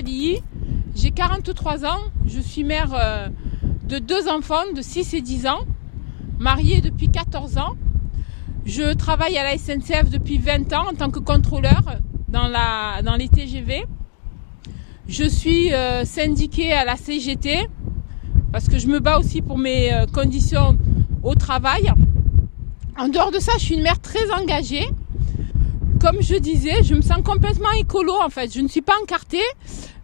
Swalihi, j'ai 43 ans, je suis mère de 2 enfants de 6 et 10 ans, mariée depuis 14 ans. Je travaille à la SNCF depuis 20 ans en tant que contrôleur dans les TGV. Je suis syndiquée à la CGT parce que je me bats aussi pour mes conditions au travail. En dehors de ça, je suis une mère très engagée. Comme je disais, je me sens complètement écolo en fait. Je ne suis pas encartée,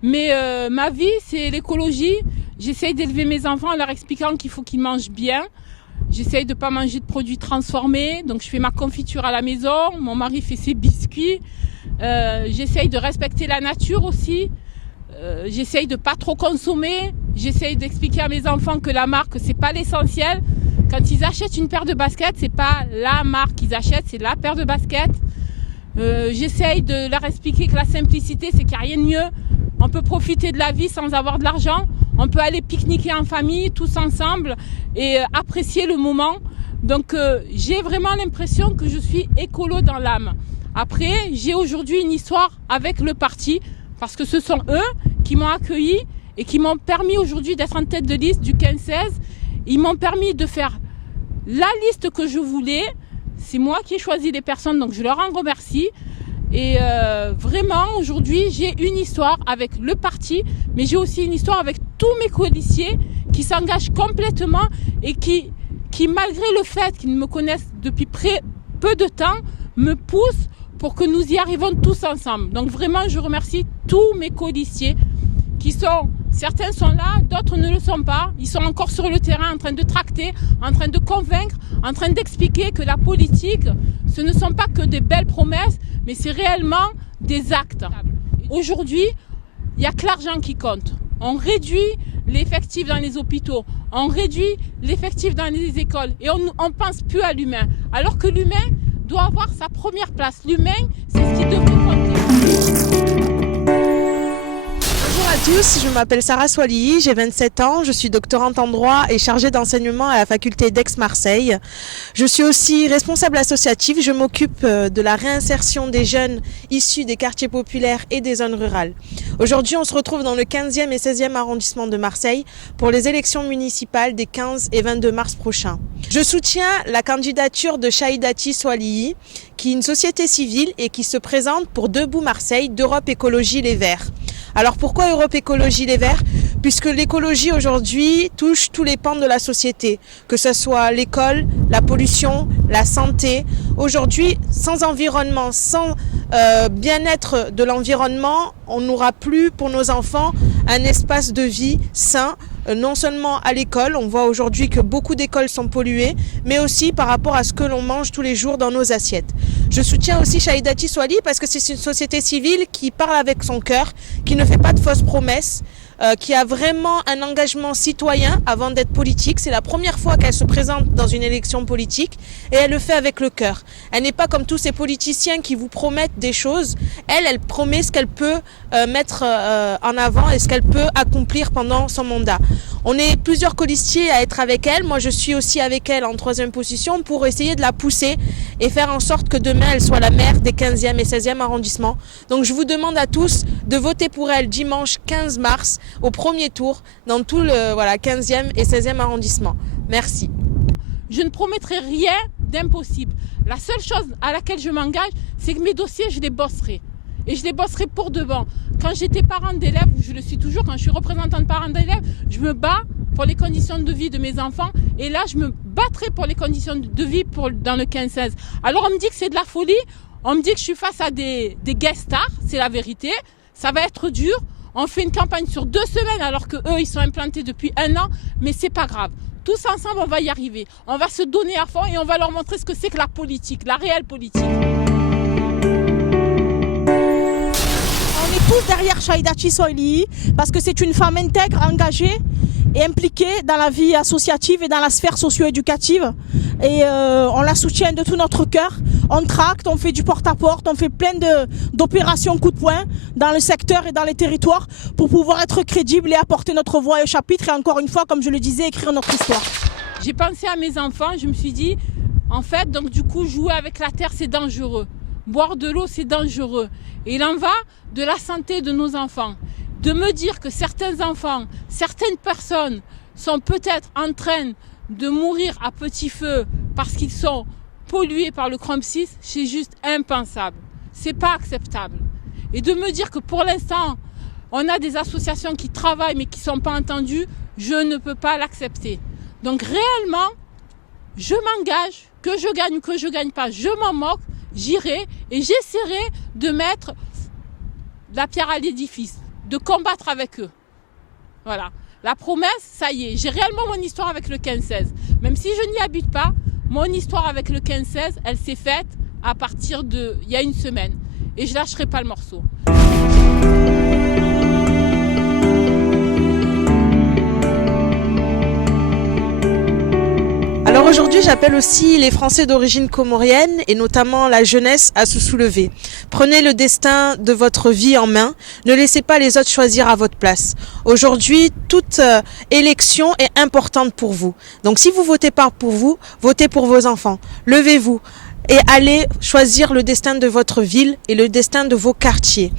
mais ma vie, c'est l'écologie. J'essaye d'élever mes enfants en leur expliquant qu'il faut qu'ils mangent bien. J'essaye de ne pas manger de produits transformés. Donc je fais ma confiture à la maison. Mon mari fait ses biscuits. J'essaye de respecter la nature aussi. J'essaye de ne pas trop consommer. J'essaye d'expliquer à mes enfants que la marque, c'est pas l'essentiel. Quand ils achètent une paire de baskets, c'est pas la marque qu'ils achètent, c'est la paire de baskets. J'essaye de leur expliquer que la simplicité, c'est qu'il n'y a rien de mieux. On peut profiter de la vie sans avoir de l'argent. On peut aller pique-niquer en famille, tous ensemble, et apprécier le moment. Donc j'ai vraiment l'impression que je suis écolo dans l'âme. Après, j'ai aujourd'hui une histoire avec le parti, parce que ce sont eux qui m'ont accueilli et qui m'ont permis aujourd'hui d'être en tête de liste du 15-16. Ils m'ont permis de faire la liste que je voulais. C'est moi qui ai choisi les personnes, donc je leur en remercie. Et vraiment, aujourd'hui, j'ai une histoire avec le parti, mais j'ai aussi une histoire avec tous mes coalitiers qui s'engagent complètement et qui malgré le fait qu'ils me connaissent depuis peu de temps, me poussent pour que nous y arrivons tous ensemble. Donc vraiment, je remercie tous mes coalitiers certains sont là, d'autres ne le sont pas. Ils sont encore sur le terrain en train de tracter, en train de convaincre, en train d'expliquer que la politique, ce ne sont pas que des belles promesses, mais c'est réellement des actes. Aujourd'hui, il n'y a que l'argent qui compte. On réduit l'effectif dans les hôpitaux, on réduit l'effectif dans les écoles et on ne pense plus à l'humain. Alors que l'humain doit avoir sa première place. L'humain, c'est ce qui devrait compter. Bonjour à tous, je m'appelle Sarah Swalihi, j'ai 27 ans, je suis doctorante en droit et chargée d'enseignement à la faculté d'Aix-Marseille. Je suis aussi responsable associative, je m'occupe de la réinsertion des jeunes issus des quartiers populaires et des zones rurales. Aujourd'hui, on se retrouve dans le 15e et 16e arrondissement de Marseille pour les élections municipales des 15 et 22 mars prochains. Je soutiens la candidature de Chahidati Swalihi, qui est une société civile et qui se présente pour Debout Marseille d'Europe Écologie Les Verts. Alors pourquoi Europe Écologie Les Verts? Puisque l'écologie aujourd'hui touche tous les pans de la société, que ce soit l'école, la pollution, la santé. Aujourd'hui, sans environnement, sans bien-être de l'environnement, on n'aura plus pour nos enfants un espace de vie sain. Non seulement à l'école, on voit aujourd'hui que beaucoup d'écoles sont polluées, mais aussi par rapport à ce que l'on mange tous les jours dans nos assiettes. Je soutiens aussi Chahidati Swalihi parce que c'est une société civile qui parle avec son cœur, qui ne fait pas de fausses promesses, qui a vraiment un engagement citoyen avant d'être politique. C'est la première fois qu'elle se présente dans une élection politique et elle le fait avec le cœur. Elle n'est pas comme tous ces politiciens qui vous promettent des choses. Elle promet ce qu'elle peut mettre en avant et ce qu'elle peut accomplir pendant son mandat. On est plusieurs colistiers à être avec elle. Moi, je suis aussi avec elle en 3e position pour essayer de la pousser et faire en sorte que demain, elle soit la maire des 15e et 16e arrondissements. Donc, je vous demande à tous de voter pour elle dimanche 15 mars au premier tour dans tout le 15e et 16e arrondissement. Merci. Je ne promettrai rien d'impossible. La seule chose à laquelle je m'engage, c'est que mes dossiers, je les bosserai. Et je les bosserai pour de bon. Quand j'étais parent d'élèves, je le suis toujours, quand je suis représentante parent d'élèves, je me bats pour les conditions de vie de mes enfants. Et là, je me battrai pour les conditions de vie dans le 15-16. Alors, on me dit que c'est de la folie. On me dit que je suis face à des guest stars. C'est la vérité. Ça va être dur. On fait une campagne sur 2 semaines alors qu'eux, ils sont implantés depuis 1 an. Mais c'est pas grave. Tous ensemble, on va y arriver. On va se donner à fond et on va leur montrer ce que c'est que la politique, la réelle politique. Tous derrière Chahidati Swalihi parce que c'est une femme intègre, engagée et impliquée dans la vie associative et dans la sphère socio-éducative. Et on la soutient de tout notre cœur. On tracte, on fait du porte-à-porte, on fait plein d'opérations coup de poing dans le secteur et dans les territoires pour pouvoir être crédible et apporter notre voix au chapitre et encore une fois, comme je le disais, écrire notre histoire. J'ai pensé à mes enfants, je me suis dit, en fait, donc du coup, jouer avec la terre, c'est dangereux. Boire de l'eau, c'est dangereux. Et il en va de la santé de nos enfants. de me dire que certains enfants, certaines personnes sont peut-être en train de mourir à petit feu parce qu'ils sont pollués par le Chrome 6, c'est juste impensable. C'est pas acceptable. Et de me dire que pour l'instant, on a des associations qui travaillent mais qui ne sont pas entendues, je ne peux pas l'accepter. Donc réellement, je m'engage, que je gagne ou que je ne gagne pas, je m'en moque, j'irai et j'essaierai de mettre la pierre à l'édifice, de combattre avec eux. Voilà. La promesse, ça y est, j'ai réellement mon histoire avec le 15-16. Même si je n'y habite pas, mon histoire avec le 15-16, elle s'est faite à partir de il y a une semaine. Et je ne lâcherai pas le morceau. Alors aujourd'hui, j'appelle aussi les Français d'origine comorienne et notamment la jeunesse à se soulever. Prenez le destin de votre vie en main. Ne laissez pas les autres choisir à votre place. Aujourd'hui, toute élection est importante pour vous. Donc si vous votez pas pour vous, votez pour vos enfants. Levez-vous et allez choisir le destin de votre ville et le destin de vos quartiers.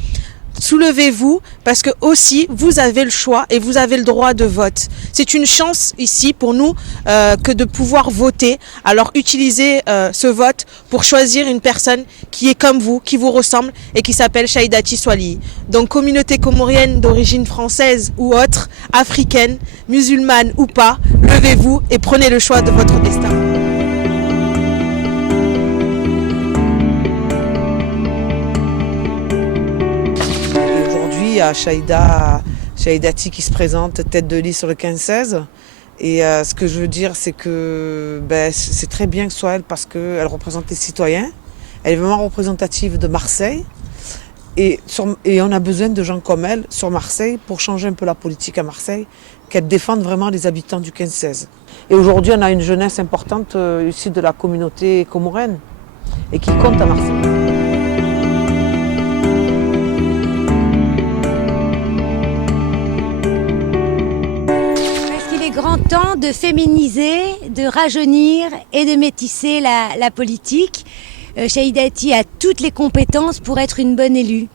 Soulevez-vous parce que aussi vous avez le choix et vous avez le droit de vote. C'est une chance ici pour nous que de pouvoir voter. Alors utilisez ce vote pour choisir une personne qui est comme vous, qui vous ressemble et qui s'appelle Shaïdati Swalihi. Donc communauté comorienne d'origine française ou autre, africaine, musulmane ou pas, levez-vous et prenez le choix de votre destin. À Shaïdati qui se présente tête de liste sur le 15-16 et ce que je veux dire c'est que c'est très bien que ce soit elle parce qu'elle représente les citoyens, elle est vraiment représentative de Marseille et on a besoin de gens comme elle sur Marseille pour changer un peu la politique à Marseille, qu'elle défende vraiment les habitants du 15-16. Et aujourd'hui on a une jeunesse importante ici de la communauté comorienne et qui compte à Marseille. Grand temps de féminiser, de rajeunir et de métisser la politique. Shaïdati a toutes les compétences pour être une bonne élue.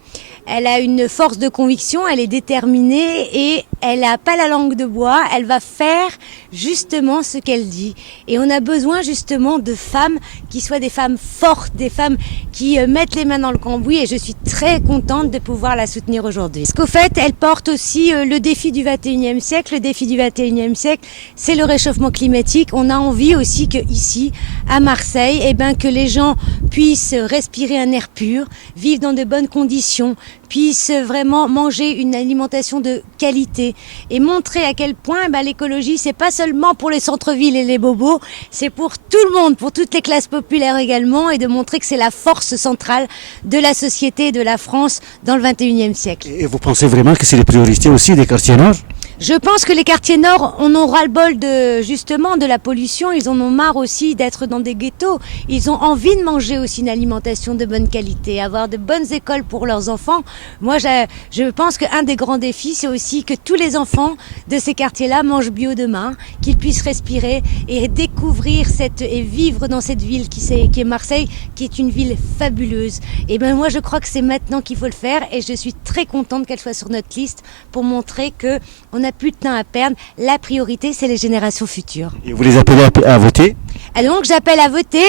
Elle a une force de conviction, elle est déterminée et elle n'a pas la langue de bois. Elle va faire justement ce qu'elle dit. Et on a besoin justement de femmes qui soient des femmes fortes, des femmes qui mettent les mains dans le cambouis et je suis très contente de pouvoir la soutenir aujourd'hui. Parce qu'au fait, elle porte aussi le défi du 21e siècle. Le défi du 21e siècle, c'est le réchauffement climatique. On a envie aussi que ici, à Marseille, que les gens puissent respirer un air pur, vivre dans de bonnes conditions, puissent vraiment manger une alimentation de qualité et montrer à quel point l'écologie, c'est pas seulement pour les centres-villes et les bobos, c'est pour tout le monde, pour toutes les classes populaires également et de montrer que c'est la force centrale de la société et de la France dans le 21e siècle. Et vous pensez vraiment que c'est les priorités aussi des quartiers nord ? Je pense que les quartiers nord en ont ras-le-bol de la pollution. Ils en ont marre aussi d'être dans des ghettos. Ils ont envie de manger aussi une alimentation de bonne qualité, avoir de bonnes écoles pour leurs enfants. Moi, je pense qu'un des grands défis, c'est aussi que tous les enfants de ces quartiers-là mangent bio demain, qu'ils puissent respirer et découvrir et vivre dans cette ville qui est Marseille, qui est une ville fabuleuse. Et moi, je crois que c'est maintenant qu'il faut le faire et je suis très contente qu'elle soit sur notre liste pour montrer que on n'a plus de temps à perdre. La priorité, c'est les générations futures. Et vous les appelez à voter ? Et donc, j'appelle à voter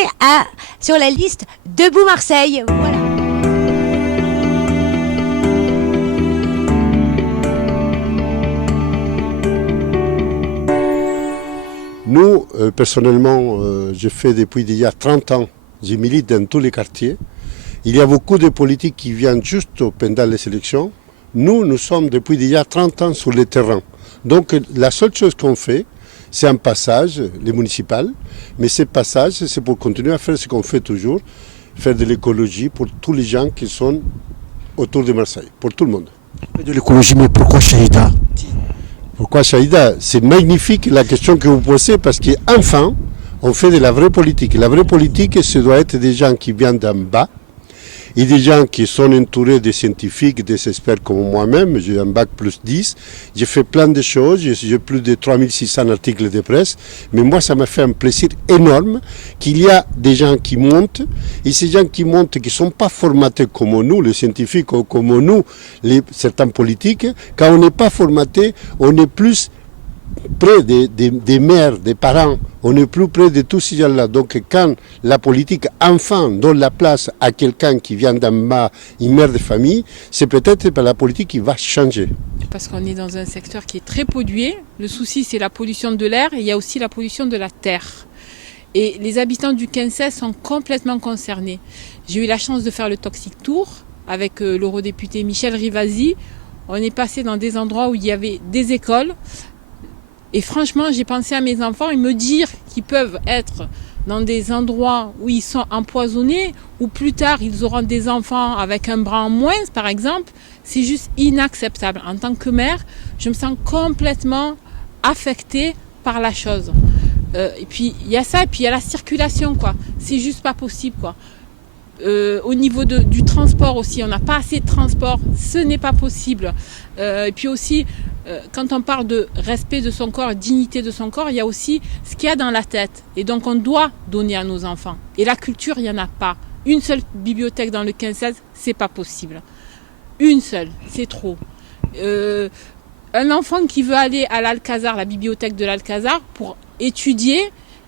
sur la liste Debout Marseille. Voilà. Nous, personnellement, je fais depuis il y a 30 ans, je milite dans tous les quartiers. Il y a beaucoup de politiques qui viennent juste pendant les élections. Nous sommes depuis il y a 30 ans sur le terrain. Donc la seule chose qu'on fait, c'est un passage, les municipales. Mais ce passage, c'est pour continuer à faire ce qu'on fait toujours, faire de l'écologie pour tous les gens qui sont autour de Marseille, pour tout le monde. De l'écologie, mais pourquoi Shaïda ? Pourquoi Shaïda ? C'est magnifique la question que vous posez parce qu'enfin, on fait de la vraie politique. La vraie politique, ce doit être des gens qui viennent d'en bas et des gens qui sont entourés de scientifiques, des experts comme moi-même. J'ai un bac plus 10, j'ai fait plein de choses, j'ai plus de 3600 articles de presse, mais moi ça m'a fait un plaisir énorme qu'il y a des gens qui montent, et ces gens qui montent, qui ne sont pas formatés comme nous, les scientifiques, ou comme nous, certains politiques. Quand on n'est pas formaté, on est plus près des mères, des parents, on n'est plus près de tous ces gens-là. Donc quand la politique enfin donne la place à quelqu'un qui vient d'en bas, une mère de famille, c'est peut-être la politique qui va changer. Parce qu'on est dans un secteur qui est très pollué. Le souci, c'est la pollution de l'air et il y a aussi la pollution de la terre. Et les habitants du 15-16 sont complètement concernés. J'ai eu la chance de faire le Toxic Tour avec l'eurodéputé Michel Rivasi. On est passé dans des endroits où il y avait des écoles. Et franchement, j'ai pensé à mes enfants et me dire qu'ils peuvent être dans des endroits où ils sont empoisonnés, ou plus tard ils auront des enfants avec un bras en moins, par exemple, c'est juste inacceptable. En tant que mère, je me sens complètement affectée par la chose. Et puis il y a ça, et puis il y a la circulation, quoi. C'est juste pas possible, quoi. Au niveau du transport aussi, on n'a pas assez de transport, ce n'est pas possible. Et puis aussi, quand on parle de respect de son corps, dignité de son corps, il y a aussi ce qu'il y a dans la tête. Et donc on doit donner à nos enfants. Et la culture, il n'y en a pas. Une seule bibliothèque dans le 15-16, c'est pas possible. Une seule, c'est trop. Un enfant qui veut aller à l'Alcazar, la bibliothèque de l'Alcazar, pour étudier,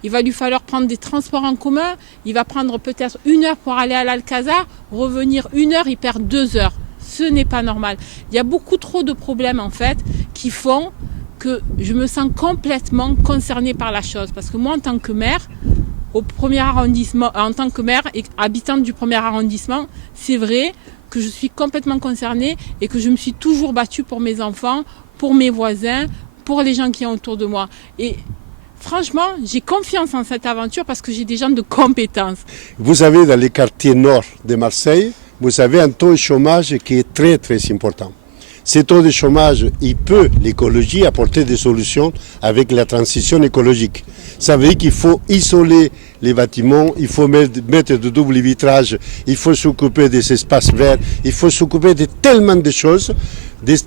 il va lui falloir prendre des transports en commun, il va prendre peut-être 1 heure pour aller à l'Alcazar, revenir 1 heure, il perd 2 heures. Ce n'est pas normal. Il y a beaucoup trop de problèmes en fait qui font que je me sens complètement concernée par la chose. Parce que moi en tant que mère, au premier arrondissement, en tant que mère et habitante du premier arrondissement, c'est vrai que je suis complètement concernée et que je me suis toujours battue pour mes enfants, pour mes voisins, pour les gens qui sont autour de moi. Et franchement, j'ai confiance en cette aventure parce que j'ai des gens de compétence. Vous avez dans les quartiers nord de Marseille, vous avez un taux de chômage qui est très très important. Ce taux de chômage, il peut, l'écologie, apporter des solutions avec la transition écologique. Ça veut dire qu'il faut isoler les bâtiments, il faut mettre de double vitrage, il faut s'occuper des espaces verts, il faut s'occuper de tellement de choses,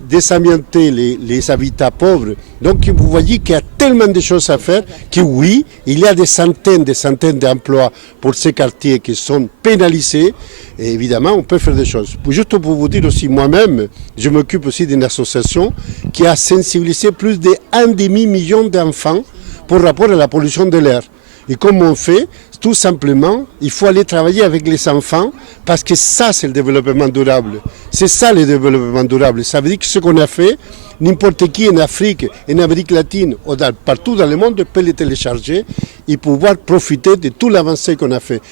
désamianter les habitats pauvres. Donc vous voyez qu'il y a tellement de choses à faire que oui, il y a des centaines d'emplois pour ces quartiers qui sont pénalisés. Et évidemment, on peut faire des choses. Juste pour vous dire aussi, moi-même, je m'occupe aussi d'une association qui a sensibilisé plus de 1,5 million d'enfants pour rapport à la pollution de l'air. Et comme on fait, tout simplement, il faut aller travailler avec les enfants parce que ça, c'est le développement durable. C'est ça le développement durable. Ça veut dire que ce qu'on a fait, n'importe qui en Afrique, en Amérique latine, ou partout dans le monde peut le télécharger et pouvoir profiter de toute l'avancée qu'on a fait.